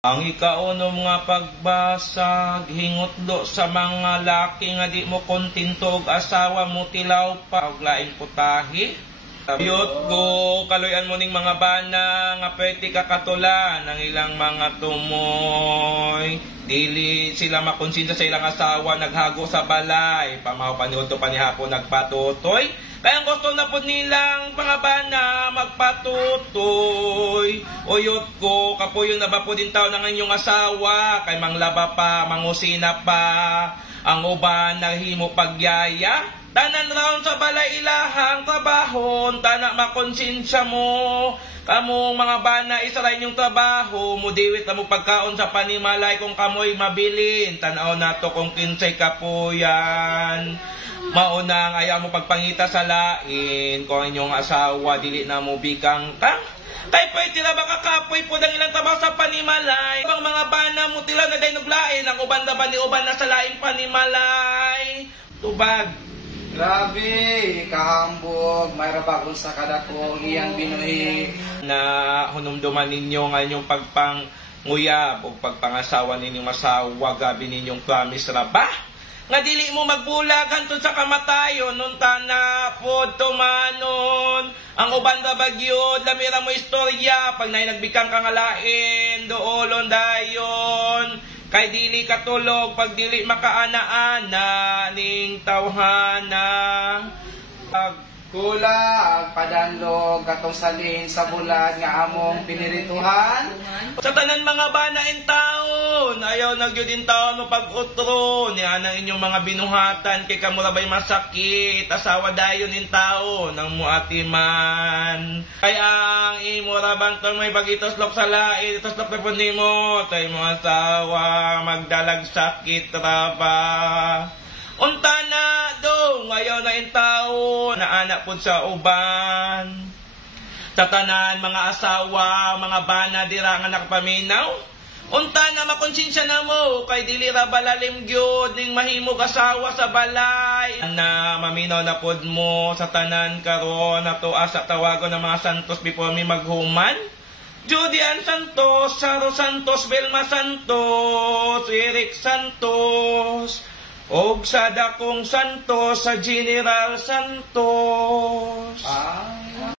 Ang ikaunom nga pagbasag, hingutlo sa mga laki nga di mo kontento og asawa mo tilaw pa og laing putahi. Yot go, kaluyan mo ning mga bana nga pwede kakatulan ng ilang mga tumoy. Dili sila makonsensya sa ilang asawa, naghago sa balay, pamaw paniudto pa ni hapon nagpatutoy. Kaya gusto na po nilang mga bana magpatutoy. Oyot ko, kapuyo na ba po din tao ng inyong asawa, kay manglaba pa, mangusina pa, ang uban naghimo pagyaya. Tanan raon sa balay ilahang trabahon, tanak makonsensya mo. Kamong mga bana, isa rin yung trabaho, mudiwit na mo pagkaon sa panimalay kung kamoy mabilin. Tanaw na to kung kinsay kapuyan. Maunang ayaw mo pagpangita sa lain, kung inyong asawa, dili na mo bikang kang. Kay pwede na baka kapoy po ng ilang trabaho sa panimalay. Ibang mga bana mo tila na daynuglain, ang uban na ba ni uban na sa laing panimalay. Tubag. Grabe, kahambog, mayroon bagong sa kadakong iyang binuhi. Na hunumduman ninyo nga inyong pagpanguyab o pagpangasawa ninyong asawa, gabi ninyong promise ra ba? Nga dili mo magbulag hantod sa kamatayon, nun tana po tumanon. Ang uban na bagyod, lamira mo istorya, pag nagbikang kangalain, doolon dayon. Kay dili katulog, pag dili makaana-ana, ning tawhana. Kulag, padanlog, katong salin sa bulan nga among pinirituhan. Sa tanan mga bana in taon, ayaw nagyod in taon mo pag-utro, niyan ang inyong mga binuhatan, kay kamurabay masakit, asawa dayon in taon, ang muatiman. Kaya ang imurabang to may pag-itoslok sa lain, itoslok na po ni mo, tayo mo asawa, magdalag sakit raba. Unta na dong, ayaw na in tao, naanak po sa uban. Sa tanan, mga asawa, mga bana, dira nga nakapaminaw. Unta na makonsensya na mo, kay dili ra balalim gyud ning mahimog asawa sa balay. Na maminaw na pod mo sa tanan karon, nato asa tawagon ng mga santos before mi maghuman. Judian Santos, Saro Santos, Belma Santos, Eric Santos, og sa dakong Santos, sa General Santos.